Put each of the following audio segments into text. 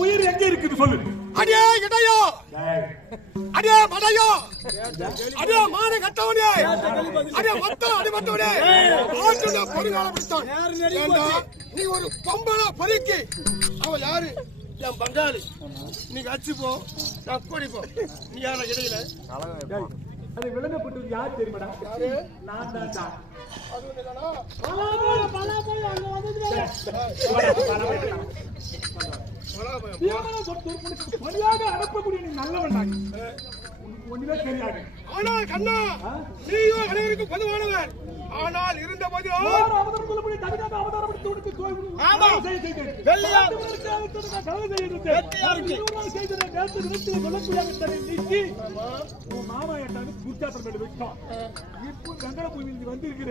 உயிர் எங்க இருக்குது சொல்லு. அடியே இடையோ, அடியே மடையோ, அடியே மான கட்டவனே, அடியே மொத்தம் அடிபட்டவனே, ஆட்டுன பொறிகால பிடித்தான். நீ ஒரு பொம்பளை பொறிக்கு அவன் யாரு? என் பங்காளி. நீ கட்சி போ, நான் கூடி போ. நீ யார இடையில அது விளங்கப்பட்டது யார் தெரியுமாடா? யாரு? நான் தான். அனுப்பக்கூடிய நீ நல்லவன். ஒண்ணுமே தெரியாது. ஆனால் கண்ணா, நீயோ அனைவருக்கும் பொதுவானவர். ஆனால் இருந்த போதிலும் மாமா எட்டாவது குர்ஜாத்திரம் வச்சோம். இப்போ கங்கட பூமி வந்திருக்கிற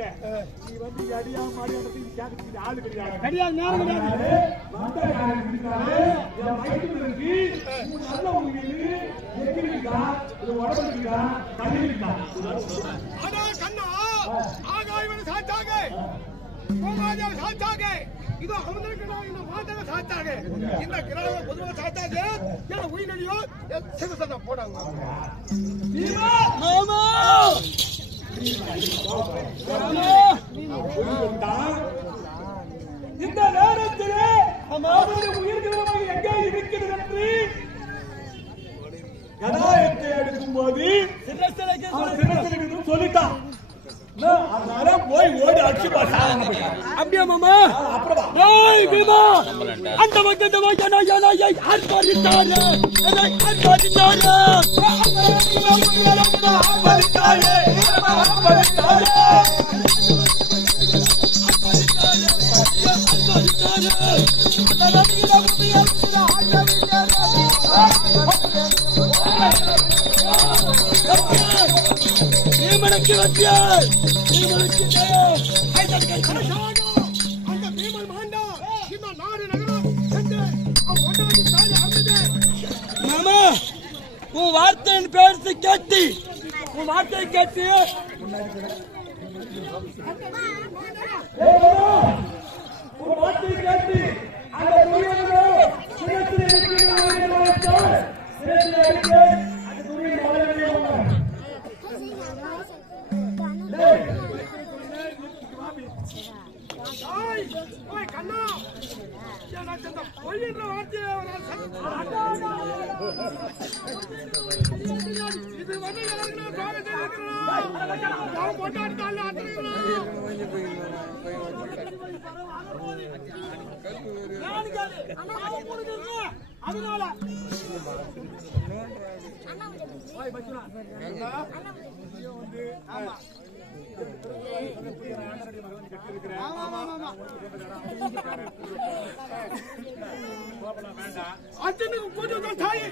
நீ வந்து அடியா மாடியாடுறது கேட்கறதுக்கு ஆளு கிடையாது. கிடையாது, நேரம் கிடையாது. நல்ல ஆனால் கண்ணா, ஆகாயவன் சாட்சாக, கோமாதியாவை சாட்சாக, இதோ அமர்ந்திருக்கிறா இந்த மாதவ சாட்சாக, இந்த கிராம பொதுவாக சாட்சாக, என உயிரிழோ சிவசனம் போடாங்க. இந்த நேரத்திலே உயிர்களை எங்கே இருக்கிறது என்று கதாயத்தை எடுக்கும் போது சொல்லிட்டான். அதனால போய் ஓடி அடிச்சு அப்படியே மாமா. அப்புறம் அந்த மாமா, உன் வார்த்தையின் பேருக்கு கேட்டு, உன் வார்த்தை கேட்டு கண்ணா, பொய்யன்ற வார்த்தையை இது வந்து அதனால அச்சனுக்கு பூஜை தாய்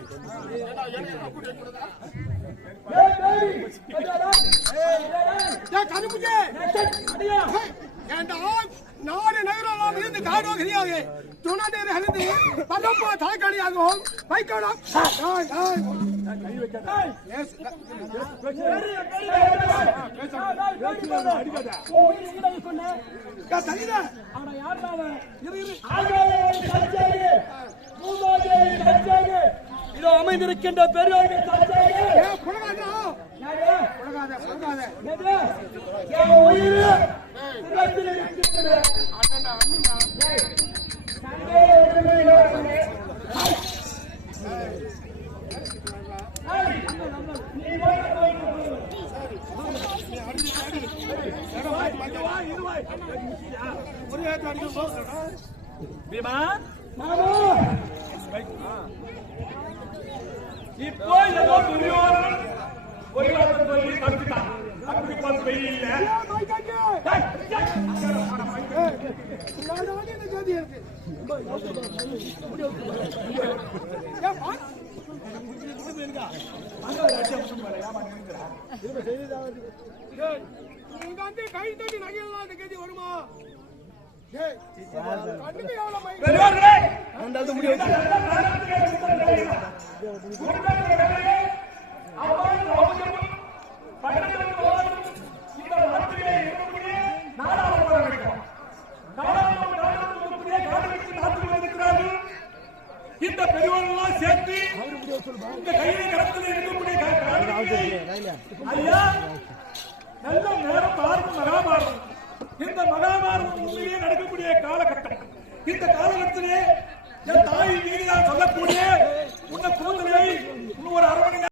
நாடு நகரெல்லாம் இருந்து காடோகிரியாக துணநீர் அறிந்து பதப்பா தலைக்கணியாகவும் வைக்கணும். கை வைக்காத அடிக்காத இதோ அமைந்திருக்கின்ற பெரியோர்கள் என் உயிர் சிரத்தில் இருக்கின்றது. பீமா மாமா இப்போ ஏதோ துரியோதனன் ஒரு வார்த்தை சொல்லி தடுத்துட்டான். அப்படி பார்த்து வெயில் இல்ல. நீங்க வந்து கை தட்டி நகையெல்லாம் கதி வருமா? பெரியோர்களே இந்த பெரியவர்களெல்லாம் சேர்த்து இந்த கையை கடத்தில் இருக்கக்கூடிய ஐயா நல்ல நேரம் பாருங்க. மகாபாரதம் இந்த மகாபாரதம் உண்மையிலே நடக்கக்கூடிய காலகட்டம். இந்த காலகட்டத்திலே என் தாய் மீது நான் சொல்லக்கூடிய உன்னை கூந்தலை இன்னும் ஒரு 1/2 மணி நேரம்